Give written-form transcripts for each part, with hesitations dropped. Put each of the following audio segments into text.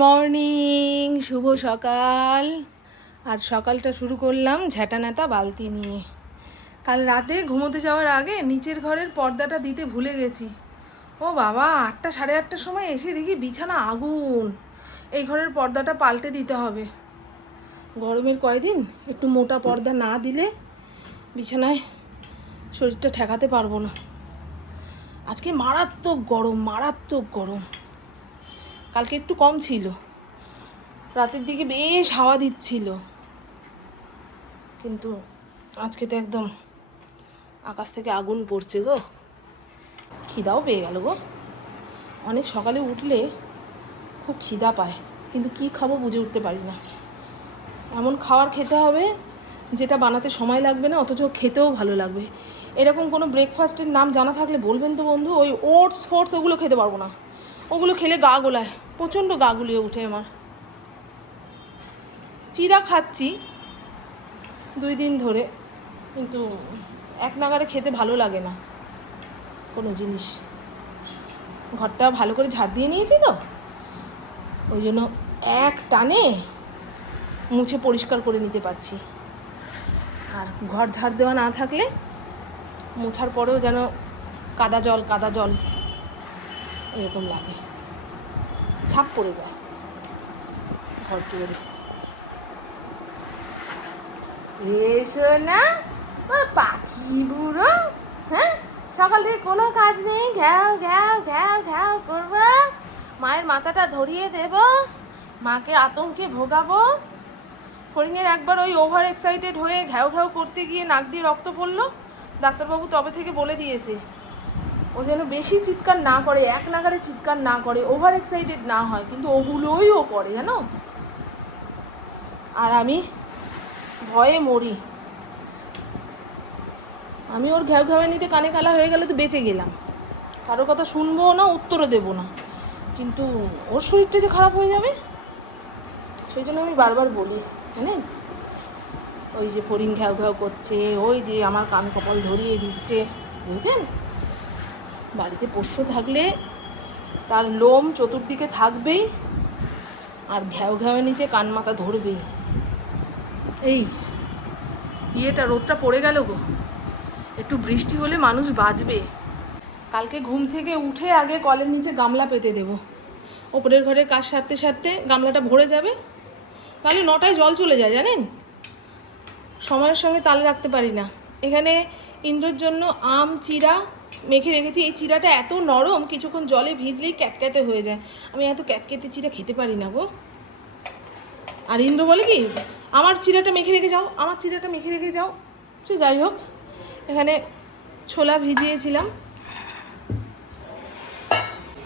Morning, শুভ সকাল। আর সকালটা শুরু করলাম ঝ্যাঁটান্যাতা বালতি নিয়ে। কাল রাতে ঘুমোতে যাওয়ার আগে নিচের ঘরের পর্দাটা দিতে ভুলে গেছি। ও বাবা, 8টা সাড়ে 8টার সময় এসে দেখি বিছানা আগুন। এই ঘরের পর্দাটা পাল্টে দিতে হবে। গরমের কয়দিন একটু মোটা পর্দা না দিলে বিছানায় শরীরটা ঠেকাতে পারবো না। আজকে মারাত্মক গরম, মারাত্মক গরম। কালকে একটু কম ছিল, রাতের দিকে বেশ হাওয়া দিচ্ছিল, কিন্তু আজকে তো একদম আকাশ থেকে আগুন পড়ছে গো। খিদাও পেয়ে গেল গো। অনেক সকালে উঠলে খুব খিদা পায়, কিন্তু কি খাবো বুঝে উঠতে পারি না। এমন খাবার খেতে হবে যেটা বানাতে সময় লাগবে না, অথচ খেতেও ভালো লাগবে। এরকম কোনো ব্রেকফাস্টের নাম জানা থাকলে বলবেন তো বন্ধু। ওই ওটস ফোটস ওগুলো খেতে পারবো না, ওগুলো খেলে গা গোলায়, প্রচণ্ড গা গুলিয়ে ওঠে আমার। চিড়া খাচ্ছি 2 দিন ধরে, কিন্তু এক নাগাড়ে খেতে ভালো লাগে না কোনো জিনিস। ঘরটা ভালো করে ঝাড় দিয়ে নিয়েছি তো, ওই জন্য এক টানে মুছে পরিষ্কার করে নিতে পারছি। আর ঘর ঝাড় দেওয়া না থাকলে মোছার পরেও যেন কাদা জল কাদা জল এরকম লাগে, ছাপ পড়ে যায় ঘর দুয়ারে। এসো না পাখি বুড়ো, হ্যাঁ সকাল থেকে কোনো কাজ নেই, ঘ্যাও ঘ্যাও ঘ্যাও ঘ্যাও করবো, মায়ের মাথাটা ধরিয়ে দেব, মাকে আতঙ্কে ভোগাবো। ফড়িংয়ের একবার ওই ওভার এক্সাইটেড হয়ে ঘ্যাও ঘ্যাও করতে গিয়ে নাক দিয়ে রক্ত পড়লো। ডাক্তারবাবু তবে থেকে বলে দিয়েছে ও যেন বেশি চিৎকার না করে, এক নাগাড়ে চিৎকার না করে, ওভার এক্সাইটেড না হয়, কিন্তু ওগুলোই ও করে জানো। আর আমি ভয়ে মরি। আমি ওর ঘ্যাও ঘ্যাওয়ানিতে কানে কালা হয়ে গেলে তো বেঁচে গেলাম, কারো কথা শুনবো না, উত্তরও দেবো না, কিন্তু ওর শরীরটা যে খারাপ হয়ে যাবে সেই জন্য আমি বারবার বলি, জানেন। ওই যে ফড়িং ঘ্যাও ঘ্যাও করছে, ওই যে আমার কান কপাল ধরিয়ে দিচ্ছে, বুঝছেন। বাড়িতে পোষ্য থাকলে তার লোম চতুর্দিকে থাকবেই, আর ঘ্যাও ঘ্যাওয়ানিতে কান মাথা ধরবেই। এই রোদটা পড়ে গেল গো, একটু বৃষ্টি হলে মানুষ বাঁচবে। কালকে ঘুম থেকে উঠে আগে কলের নিচে গামলা পেতে দেব। ওপরের ঘরে কাজ সারতে সারতে গামলাটা ভরে যাবে, তাহলে 9টায় জল চলে যায় জানেন। সময়ের সঙ্গে তাল রাখতে পারি না। এখানে ইন্দ্রর জন্য আম চিড়া মেখে রেখেছি। এই চিড়াটা এত নরম, কিছুক্ষণ জলে ভিজলেই ক্যাটক্যাতে হয়ে যায়। আমি এত ক্যাটকেতে চিড়া খেতে পারি না গো। আর ইন্দ্র বলে কি, আমার চিড়াটা মেখে রেখে যাও, আমার চিড়াটা মেখে রেখে যাও। সে যাই হোক, এখানে ছোলা ভিজিয়েছিলাম।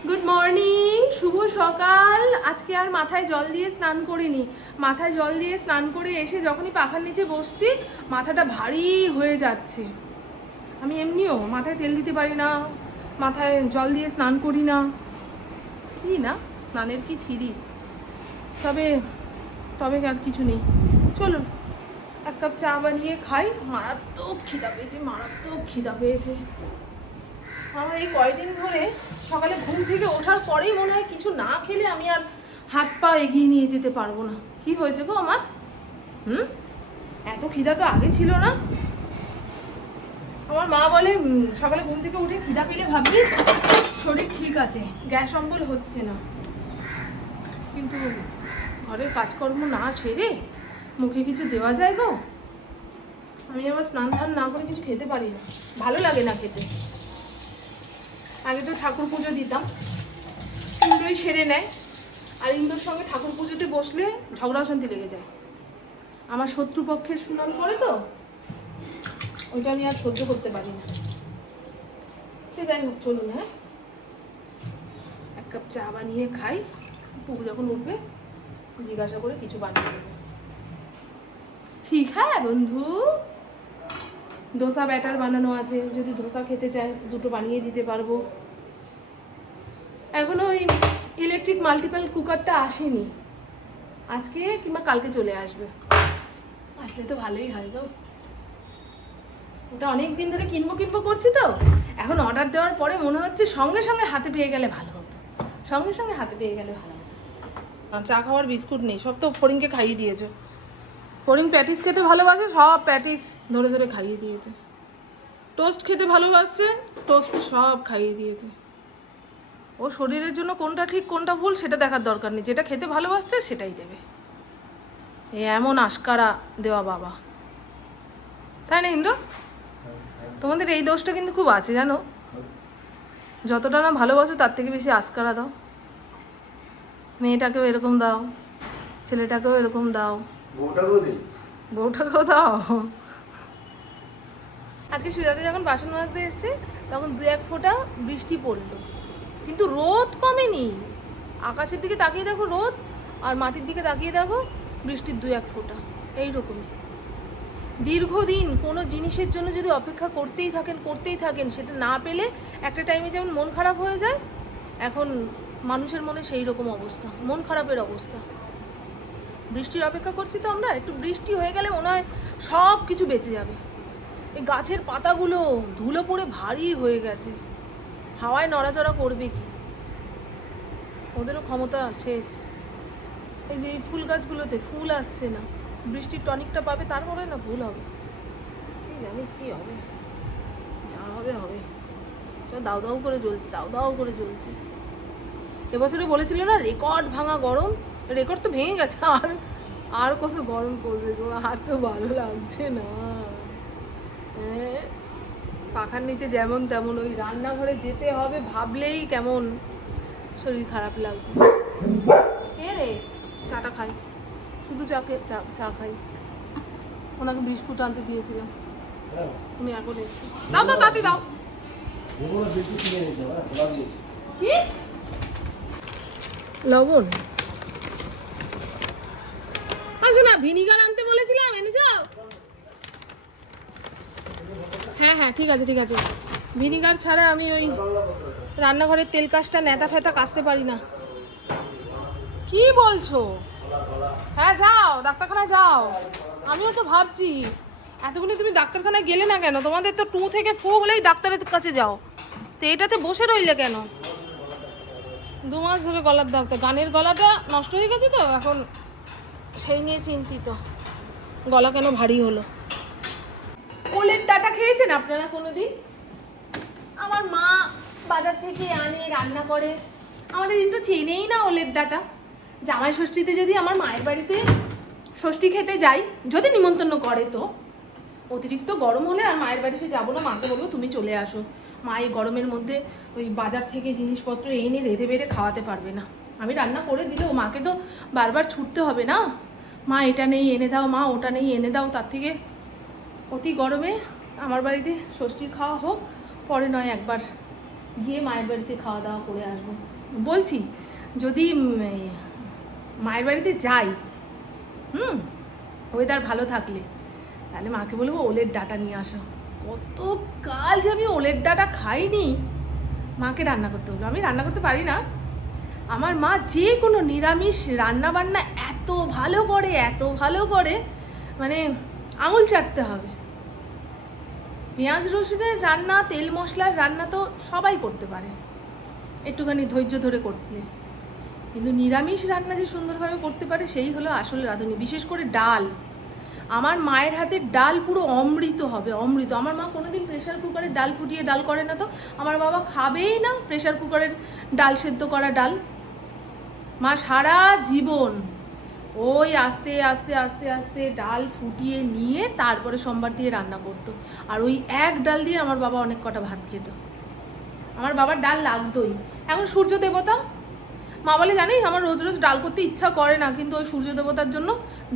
গুড মর্নিং, শুভ সকাল। আজকে আর মাথায় জল দিয়ে স্নান করিনি। মাথায় জল দিয়ে স্নান করে এসে যখনই পাখার নিচে বসছি, মাথাটা ভারী হয়ে যাচ্ছে। আমি এমনিও মাথায় তেল দিতে পারি না, মাথায় জল দিয়ে স্নান করি না। কি না স্নানের কি ছিরি, তবে আর কিছু নেই। চলুন 1 কাপ চা বানিয়ে খাই। মারাত্মক খিদা পেয়েছে, মারাত্মক খিদা পেয়েছে আমার। এই কয়দিন ধরে সকালে ঘুম থেকে ওঠার পরেই মনে হয় কিছু না খেলে আমি আর হাত পা এগিয়ে নিয়ে যেতে পারবো না। কি হয়েছে গো আমার? এত খিদা তো আগে ছিল না। আমার মা বলে সকালে ঘুম থেকে উঠে খিদা পেলে ভাববি শরীর ঠিক আছে, গ্যাস অম্বল হচ্ছে না। কিন্তু ঘরের কাজকর্ম না সেরে মুখে কিছু দেওয়া যায় গো? আমি আবার স্নান ধান না করে কিছু খেতে পারি না, ভালো লাগে না খেতে। আগে তো ঠাকুর পুজো দিতাম, ইন্দ্রই সেরে নেয়, আর ইন্দ্রর সঙ্গে ঠাকুর পুজোতে বসলে ঝগড়া অশান্তি লেগে যায়। আমার শত্রুপক্ষের সুনাম করে তো, ওইটা আমি আর সহ্য করতে পারি না। সে যাই হোক, চলুন হ্যাঁ 1 কাপ চা বানিয়ে খাই। পুজো যখন উঠবে জিজ্ঞাসা করে কিছু বানিয়ে দেবো। ঠিক হ্যাঁ বন্ধু, ধোসা ব্যাটার বানানো আছে, যদি ধোসা খেতে চায় তো 2টো বানিয়ে দিতে পারবো। এখনো ওই ইলেকট্রিক মাল্টিপল কুকারটা আসেনি, আজকে কিংবা কালকে চলে আসবে। আসলে তো ভালোই হয় গো। ওটা অনেক দিন ধরে কিনবো করছি তো, এখন অর্ডার দেওয়ার পরে মনে হচ্ছে সঙ্গে সঙ্গে হাতে পেয়ে গেলে ভালো হতো, সঙ্গে সঙ্গে হাতে পেয়ে গেলে ভালো হতো। চা খাওয়ার বিস্কুট নেই, সব তো ফড়িংকে খাইয়ে দিয়েছে। ফড়িং প্যাটিস খেতে ভালোবাসে, সব প্যাটিস ধরে ধরে খাইয়ে দিয়েছে। টোস্ট খেতে ভালোবাসছে, টোস্ট সব খাইয়ে দিয়েছে। ও শরীরের জন্য কোনটা ঠিক কোনটা ভুল সেটা দেখার দরকার নেই, যেটা খেতে ভালোবাসছে সেটাই দেবে। এই এমন আশকারা দেওয়া বাবা, তাই না ইন্দ্র? তোমাদের এই দোষটা কিন্তু খুব আছে জানো, যতটা না ভালোবাসো তার থেকে বেশি আশকারা দাও। মেয়েটাকেও এরকম দাও, ছেলেটাকেও এরকম দাও, বউটাকেও দাও। আজকে সুজাতা যখন বাসন মাজতে এসছে তখন 2-1 ফোঁটা বৃষ্টি পড়লো, কিন্তু রোদ কমেনি। আকাশের দিকে তাকিয়ে দেখো রোদ, আর মাটির দিকে তাকিয়ে দেখো বৃষ্টির 2-1 ফোঁটা, এইরকমই। দীর্ঘদিন কোনো জিনিসের জন্য যদি অপেক্ষা করতেই থাকেন, সেটা না পেলে একটা টাইমে যেমন মন খারাপ হয়ে যায়, এখন মানুষের মনে সেই রকম অবস্থা, মন খারাপের অবস্থা। বৃষ্টির অপেক্ষা করছি তো আমরা, একটু বৃষ্টি হয়ে গেলে মনে হয় সব কিছু বেঁচে যাবে। এই গাছের পাতাগুলো ধুলো পড়ে ভারী হয়ে গেছে, হাওয়ায় নড়াচড়া করবে কি, ওদেরও ক্ষমতা শেষ। এই যে এই ফুল গাছগুলোতে ফুল আসছে না, বৃষ্টির টনিকটা পাবে তারপরে না ফুল হবে। কি জানি কি হবে, যা হবে হবে। দাউ দাউ করে জ্বলছে। এবছরে বলেছিল না রেকর্ড ভাঙা গরম, রেকর্ড তো ভেঙে গেছে। আর কত গরম পড়বে গো, আর তো ভালো লাগছে না। হ্যাঁ, পাখার নিচে যেমন তেমন, ওই রান্নাঘরে যেতে হবে ভাবলেই কেমন শরীর খারাপ লাগছে। কে রে? চাটা খাই, শুধু চা খাই। ওনাকে বিস্কুট আনতে দিয়েছিলাম, উনি এখন দাও তাতে দাও। কি লবণ? আচ্ছা না, ভিনিগার আনতে বলেছিলাম, এনেছ? হ্যাঁ ঠিক আছে। ভিনিগার ছাড়া আমি ওই রান্নাঘরের তেল কাজটা নেতা ফেতা কাচতে পারি না। কি বলছো? হ্যাঁ যাও, ডাক্তারখানায় যাও। আমিও তো ভাবছি এতগুলি তুমি ডাক্তারখানায় গেলে না কেন? তোমাদের তো 2 থেকে 4 হলেই ডাক্তারের কাছে যাও, তো এটাতে বসে রইলে কেন? 2 মাস ধরে গলার ডাক্তার, গানের গলাটা নষ্ট হয়ে গেছে তো এখন, সেই নিয়ে চিন্তিত, গলা কেন ভারী হলো। ওলের ডাটা খেয়েছেন আপনারা কোনোদিন? আমার মা বাজার থেকে আনে, রান্না করে। আমাদের কিন্তু চেনেই না ওলের ডাটা। জামাই ষষ্ঠীতে যদি আমার মায়ের বাড়িতে ষষ্ঠী খেতে যাই, যদি নিমন্ত্রণ করে, তো অতিরিক্ত গরম হলে আর মায়ের বাড়িতে যাবো না, মাকে বলবো তুমি চলে আসো। মা এই গরমের মধ্যে ওই বাজার থেকে জিনিসপত্র এনে রেঁধে বেড়ে খাওয়াতে পারবে না। আমি রান্না করে দিলেও মাকে তো বারবার ছুটতে হবে না, মা এটা নেই এনে দাও, মা ওটা নেই এনে দাও। তার থেকে অতি গরমে আমার বাড়িতে ষষ্ঠীর খাওয়া হোক, পরে নয় একবার গিয়ে মায়ের বাড়িতে খাওয়া দাওয়া করে আসবো। বলছি যদি মায়ের বাড়িতে যাই, ওয়েদার ভালো থাকলে, তাহলে মাকে বলবো ওলের ডাটা নিয়ে আসো। কত কাল যে আমি ওলের ডাটা খাইনি, মাকে রান্না করতে বলবো। আমি রান্না করতে পারি না, আমার মা যে কোনো নিরামিষ রান্না বান্না এত ভালো করে, মানে আঙুল চাটতে হবে। পেঁয়াজ রসুনের রান্না, তেল মশলার রান্না তো সবাই করতে পারে, একটুখানি ধৈর্য ধরে করতে, কিন্তু নিরামিষ রান্না যে সুন্দরভাবে করতে পারে সেই হলো আসল রাঁধুনি। বিশেষ করে ডাল, আমার মায়ের হাতের ডাল পুরো অমৃত হবে, অমৃত। আমার মা কোনোদিন প্রেশার কুকারে ডাল ফুটিয়ে ডাল করে না, তো আমার বাবা খাবেই না প্রেশার কুকারের ডাল, সেদ্ধ করা ডাল। মা সারা জীবন ওই আস্তে আস্তে ডাল ফুটিয়ে নিয়ে তারপরে সোমবার দিয়ে রান্না করতো, আর ওই এক ডাল দিয়ে আমার বাবা অনেক কটা ভাত খেত। আমার বাবার ডাল লাগতোই। এখন সূর্য দেবতা, মা বলে জানিস আমার রোজ রোজ ডাল করতে ইচ্ছা করে না, কিন্তু ওই সূর্য দেবতার জন্য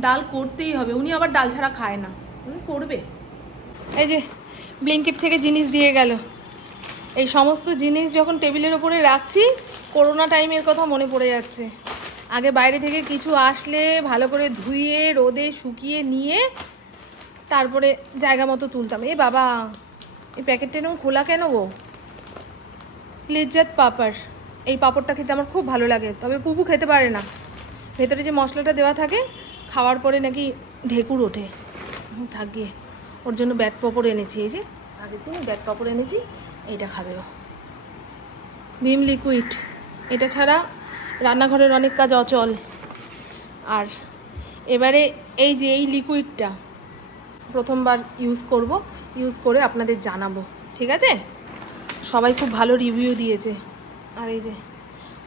ডাল করতেই হবে। উনি আবার ডাল ছাড়া খায় না, উনি করবে। এই যে ব্লিঙ্কিট থেকে জিনিস দিয়ে গেল, এই সমস্ত জিনিস যখন টেবিলের ওপরে রাখছি, করোনা টাইমের কথা মনে পড়ে যাচ্ছে। আগে বাইরে থেকে কিছু আসলে ভালো করে ধুয়ে রোদে শুকিয়ে নিয়ে তারপরে জায়গা মতো তুলতাম। এ বাবা, এই প্যাকেটটা এরকম খোলা কেন গো? লিজ্জাত পাপড়, এই পাপড়টা খেতে আমার খুব ভালো লাগে, তবে পুপু খেতে পারে না। ভেতরে যে মশলাটা দেওয়া থাকে, খাওয়ার পরে নাকি ঢেকুর ওঠে। থাকিয়ে ওর জন্য ব্যাট পাপড় এনেছি, এই যে আগের দিন ব্যাট পাপড় এনেছি, এইটা খাবে ও। ভিম লিকুইড, এটা ছাড়া রান্নাঘরের অনেক কাজ অচল। আর এবারে এই যে এই লিকুইডটা প্রথমবার ইউজ করে আপনাদের জানাবো, ঠিক আছে? সবাই খুব ভালো রিভিউ দিয়েছে। আর এই যে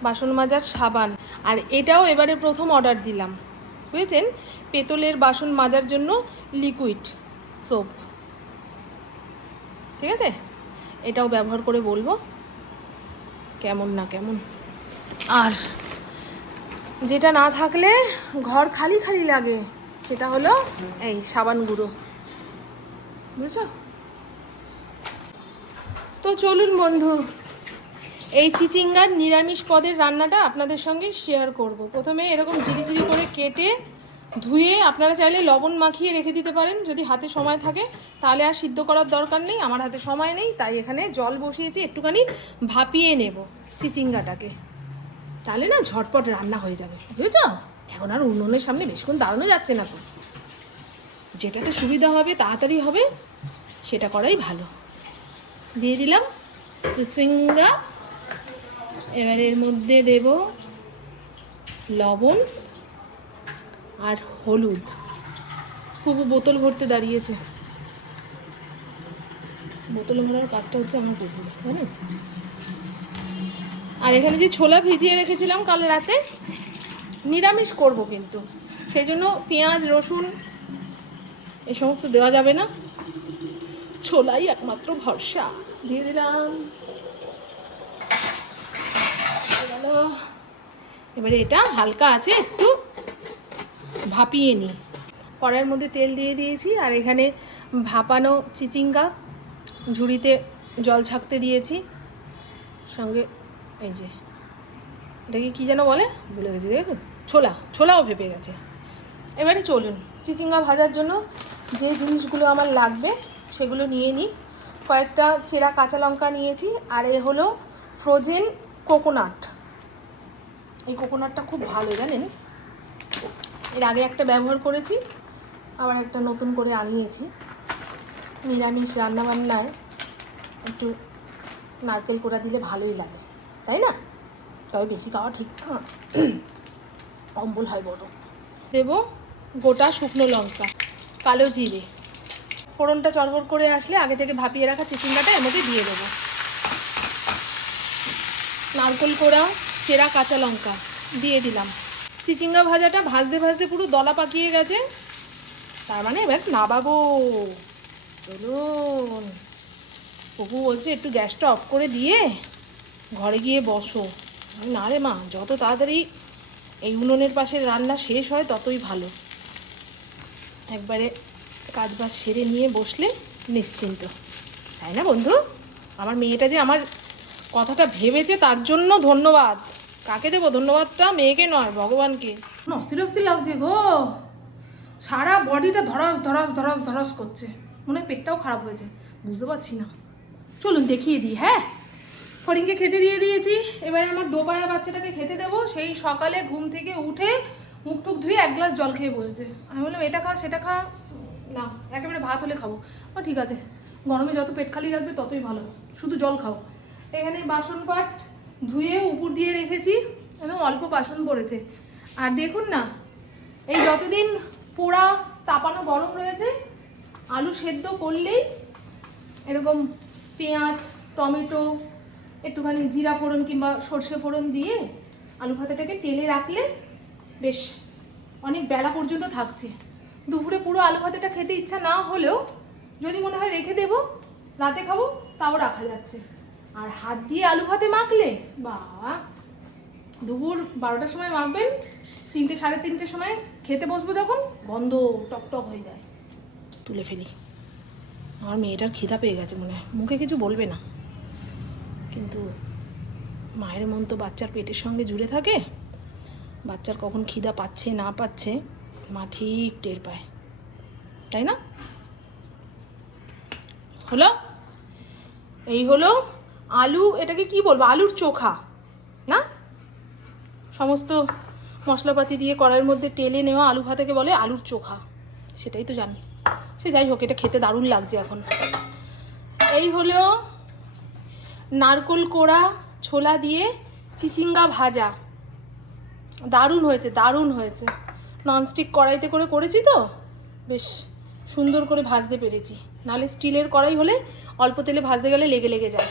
বাসন মাজার সাবান, আর এটাও এবারে প্রথম অর্ডার দিলাম, বুঝেছেন? পেতলের বাসন মাজার জন্য লিকুইড সোপ, ঠিক আছে? এটাও ব্যবহার করে বলবো কেমন না কেমন। আর যেটা না থাকলে ঘর খালি খালি লাগে, সেটা হলো এই সাবান গুঁড়ো, বুঝছো? তো চলুন বন্ধু, এই চিচিঙ্গার নিরামিষ পদের রান্নাটা আপনাদের সঙ্গে শেয়ার করব। প্রথমে এরকম ঝিরিঝিরি করে কেটে ধুয়ে আপনারা চাইলে লবণ মাখিয়ে রেখে দিতে পারেন যদি হাতে সময় থাকে, তাহলে আর সিদ্ধ করার দরকার নেই। আমার হাতে সময় নেই, তাই এখানে জল বসিয়েছি, একটুখানি ভাপিয়ে নেব চিচিঙ্গাটাকে, তাহলে না ঝটপট রান্না হয়ে যাবে, বুঝেছ? এখন আর উনুনের সামনে বেশিক্ষণ দাঁড়ানো যাচ্ছে না, তো যেটাতে সুবিধা হবে তাড়াতাড়ি হবে সেটা করাই ভালো। দিয়ে দিলাম চিচিঙ্গা, এবার এর মধ্যে দেব লবণ আর হলুদ। খুব বোতল ভরতে দাঁড়িয়েছে, বোতল ভরার কাজটা হচ্ছে আমার বুবু, জানেন? আর এখানে যে ছোলা ভিজিয়ে রেখেছিলাম কাল রাতে, নিরামিষ করব কিন্তু, সেই জন্য পেঁয়াজ রসুন এ সমস্ত দেওয়া যাবে না, ছোলাই একমাত্র ভরসা। দিয়ে দিলাম, এবারে এটা হালকা আছে একটু ভাপিয়ে নিই। কড়াইয়ের মধ্যে তেল দিয়ে দিয়েছি, আর এখানে ভাপানো চিচিঙ্গা ঝুড়িতে জল ছাকতে দিয়েছি, সঙ্গে এই যে এটাকে কী যেন বলে ভুলে গেছি, দেখো ছোলাও ভেপে গেছে। এবারে চলুন চিচিঙ্গা ভাজার জন্য যে জিনিসগুলো আমার লাগবে সেগুলো নিয়ে নিই। কয়েকটা চেরা কাঁচা লঙ্কা নিয়েছি, আর এ হলো ফ্রোজেন কোকোনাট। এই কোকোনাটটা খুব ভালো, জানেন? এর আগে একটা ব্যবহার করেছি, আবার একটা নতুন করে আনিয়েছি। নিরামিষ রান্নাবান্নায় একটু নারকেল কোড়া দিলে ভালোই লাগে, তাই না? তবে বেশি খাওয়া ঠিক না, অম্বল হয় বড়। দেব গোটা শুকনো লঙ্কা, কালো জিরে, ফোড়নটা চড়বড় করে আসলে আগে থেকে ভাপিয়ে রাখা চিচিঙ্গাটা এর মধ্যে দিয়ে দেবো, নারকেল কোড়া, চেরা কাঁচা লঙ্কা দিয়ে দিলাম। চিচিঙ্গা ভাজাটা ভাজতে ভাজতে পুরো দলা পাকিয়ে গেছে, তার মানে এবার নাবাবো। চলুন, পপু বলছে একটু গ্যাসটা অফ করে দিয়ে ঘরে গিয়ে বসো। না রে মা, যত তাড়াতাড়ি এই উনুনের পাশের রান্না শেষ হয় ততই ভালো, একবারে কাজবাজ সেরে নিয়ে বসলে নিশ্চিন্ত, তাই না বন্ধু? আমার মেয়েটা যে আমার কথাটা ভেবেছে তার জন্য ধন্যবাদ। কাকে দেবো ধন্যবাদটা? মেয়েকে নয়, ভগবানকে। অস্থির অস্থির লাগছে গো, সারা বডিটা ধরস ধরস ধরস ধরস করছে, মনে হয় পেটটাও খারাপ হয়েছে, বুঝতে পারছি না। চলুন দেখিয়ে দিই। হ্যাঁ, ফড়িংকে খেতে দিয়ে দিয়েছি, এবারে আমার দোপায়া বাচ্চাটাকে খেতে দেবো। সেই সকালে ঘুম থেকে উঠে মুখ টুক ধুয়ে এক গ্লাস জল খেয়ে বসেছে। আমি বললাম এটা খা সেটা খা, না একেবারে ভাত হলে খাবো। ও ঠিক আছে, গরমে যত পেট খালি রাখবে ততই ভালো, শুধু জল খাও। এখানে বাসন পাট ধুয়ে উপর দিয়ে রেখেছি, একদম অল্প বাসন পড়েছে। আর দেখুন না, এই যতদিন পোড়া তাপানো গরম রয়েছে, আলু সেদ্ধ করলেই এরকম পেঁয়াজ টমেটো একটুখানি জিরা ফোড়ন কিংবা সর্ষে ফোড়ন দিয়ে আলু ভাতেটাকে তেলে রাখলে বেশ অনেক বেলা পর্যন্ত থাকছে। দুপুরে পুরো আলু ভাতেটা খেতে ইচ্ছা না হলেও যদি মনে হয় রেখে দেবো, রাতে খাবো, তাও রাখা যাচ্ছে। আর হাত দিয়ে আলু ভাতে মাখলে বাবা, দুপুর 12টার সময় মাখবেন, 3টে সাড়ে 3টের সময় খেতে বসবো, তখন গন্ধ টকটক হয়ে যায়। তুলে ফেলি, আমার মেয়েটার খিদা পেয়ে গেছে মনে হয়, মুখে কিছু বলবে না, কিন্তু মায়ের মন তো বাচ্চার পেটের সঙ্গে জুড়ে থাকে। বাচ্চার কখন খিদা পাচ্ছে না পাচ্ছে মা ঠিক টের পায়, তাই না? হলো, এই হলো আলু, এটাকে কি বলবো, আলুর চোখা না? সমস্ত মশলাপাতি দিয়ে কড়াইয়ের মধ্যে টেলে নেওয়া আলু ভাতেকে বলে আলুর চোখা, সেটাই তো জানি। সে যাই হোক, এটা খেতে দারুণ লাগছে এখন। এই হলো নারকেল কোড়া ছোলা দিয়ে চিচিঙ্গা ভাজা, দারুণ হয়েছে দারুণ হয়েছে। ননস্টিক কড়াইতে করে করেছি তো বেশ সুন্দর করে ভাজতে পেরেছি। নাহলে স্টিলের কড়াই হলে অল্প তেলে ভাজতে গেলে লেগে লেগে যায়,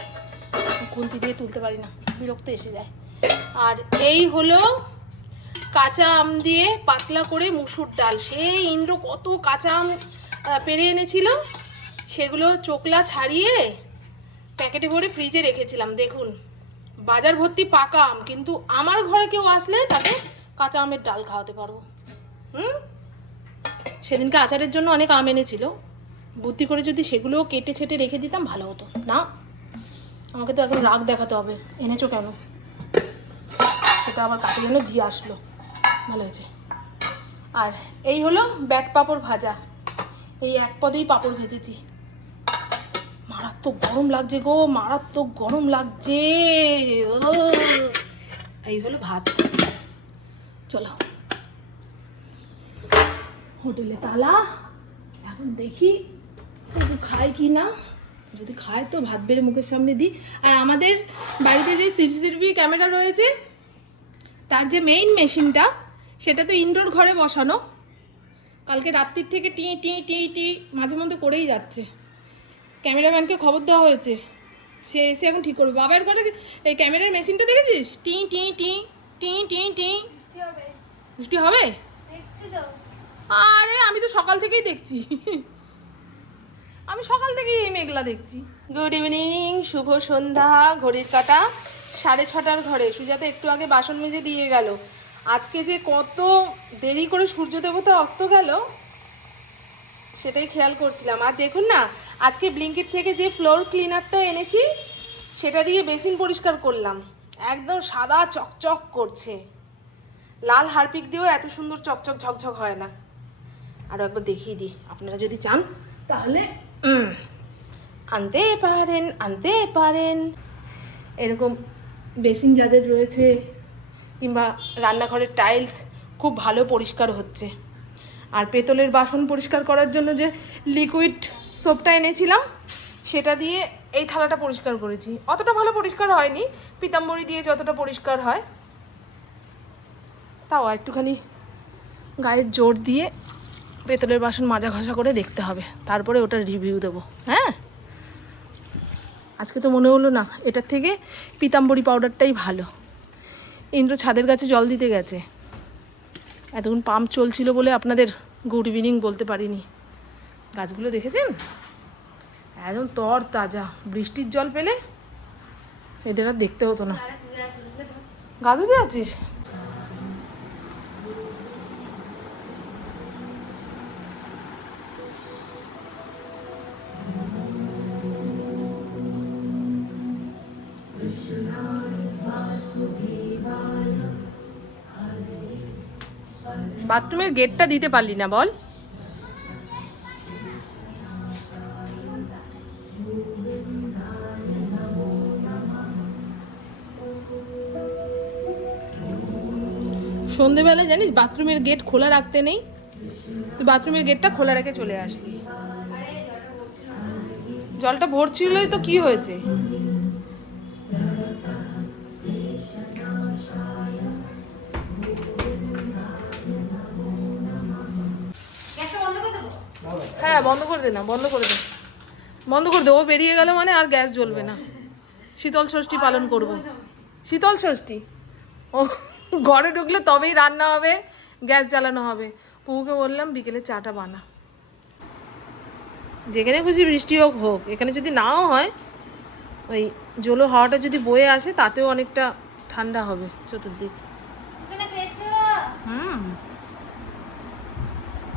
খুন্তি দিয়ে তুলতে পারি না, বিরক্ত এসে যায়। আর এই হলো কাঁচা আম দিয়ে পাতলা করে মুসুর ডাল। সেই ইন্দ্র কত কাঁচা আম পেরে এনেছিল, সেগুলো চোকলা ছাড়িয়ে প্যাকেটে ভরে ফ্রিজে রেখেছিলাম। দেখুন বাজার ভর্তি পাকা আম, কিন্তু আমার ঘরে কেউ আসলে তাকে কাঁচা আমের ডাল খাওয়াতে পারবো। সেদিনকে আচারের জন্য অনেক আম এনেছিল, বুদ্ধি করে যদি সেগুলোও কেটে ছেটে রেখে দিতাম ভালো হতো। না, আমাকে তো এখন রাগ দেখাতে হবে, এনেছো কেন, সেটা আবার কাটে যেন দিয়ে আসলো। ভালো হয়েছে। আর এই হলো ব্যাট পাঁপড় ভাজা, এই এক পদেই পাঁপড় ভেজেছি। মারাত্মক গরম লাগছে গো, মারাত্মক গরম লাগছে। এই হলো ভাত। চলো, হোটেলে তালা, এখন দেখি একটু খায় কি না। যদি খায় তো ভাত বেড়ে মুখের সামনে দিই। আর আমাদের বাড়িতে যে সিসিটিভি ক্যামেরা রয়েছে, তার যে মেইন মেশিনটা, সেটা তো ইনডোর ঘরে বসানো। কালকে রাত্রির থেকে টি টি টি টি মাঝে মধ্যে করেই যাচ্ছে। ক্যামেরাম্যানকে খবর দেওয়া হয়েছে, সে এসে এখন ঠিক করবে। বাবার ঘরে এই ক্যামেরার মেশিনটা দেখেছিস? টি টি টি টি টি টি। বৃষ্টি হবে? আরে আমি তো সকাল থেকেই দেখছি, আমি সকাল থেকেই এই মেঘলা দেখছি। গুড ইভিনিং, শুভ সন্ধ্যা। ঘড়ির কাঁটা 6:30 ঘরে। সুজাতা একটু আগে বাসন মেজে দিয়ে গেল। আজকে যে কত দেরি করে সূর্য দেবতা অস্ত গেল সেটাই খেয়াল করছিলাম। আর দেখুন না, আজকে ব্লিঙ্কিট থেকে যে ফ্লোর ক্লিনারটা এনেছি সেটা দিয়ে বেসিন পরিষ্কার করলাম, একদম সাদা চকচক করছে। লাল হারপিক দিয়েও এত সুন্দর চকচক ঝকঝক হয় না। আরও একবার দেখিয়ে দিই, আপনারা যদি চান তাহলে আনতে পারেন। এরকম বেসিন যাদের রয়েছে কিংবা রান্নাঘরের টাইলস খুব ভালো পরিষ্কার হচ্ছে। আর পেতলের বাসন পরিষ্কার করার জন্য যে লিকুইড সোপটা এনেছিলাম সেটা দিয়ে এই থালাটা পরিষ্কার করেছি। অতটা ভালো পরিষ্কার হয়নি, পিতাম্বরী দিয়ে যতটা পরিষ্কার হয়, তাও একটুখানি গায়ের জোর দিয়ে পেতলের বাসন মাজা ঘষা করে দেখতে হবে, তারপরে ওটার রিভিউ দেবো। হ্যাঁ, আজকে তো মনে হলো না, এটার থেকে পিতাম্বরী পাউডারটাই ভালো। ইন্দ্র ছাদের কাছে জল দিতে গেছে, এতক্ষণ পাম্প চলছিল বলে আপনাদের গুড ইভিনিং বলতে পারিনি। গাছগুলো দেখেছেন একদম তর তাজা, বৃষ্টির জল পেলে এদের আর দেখতে হতো না। গা ধুতে আছিস? বাথরুমের গেটটা দিতে পারলি না বল? সন্ধেবেলায় জানিস বাথরুমের গেট খোলা রাখতে নেই, তুই বাথরুমের গেটটা খোলা রেখে চলে আসলি। জলটা ভরছিলই তো, কি হয়েছে? হ্যাঁ, বন্ধ করে দে না, বন্ধ করে দে। ও বেরিয়ে গেল মানে আর গ্যাস জ্বলবে না। শীতল ষষ্ঠী পালন করব। শীতল ষষ্ঠী, ও ঘরে ঢুকলে তবেই রান্না হবে, গ্যাস জ্বালানো হবে। পুকুকে বললাম বিকেলে চাটা বানা, যেখানে খুশি বৃষ্টি হোক, এখানে যদি নাও হয়, ওই জলো হাওয়াটা যদি বয়ে আসে তাতেও অনেকটা ঠান্ডা হবে চতুর্দিক।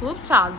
খুব স্বাদ।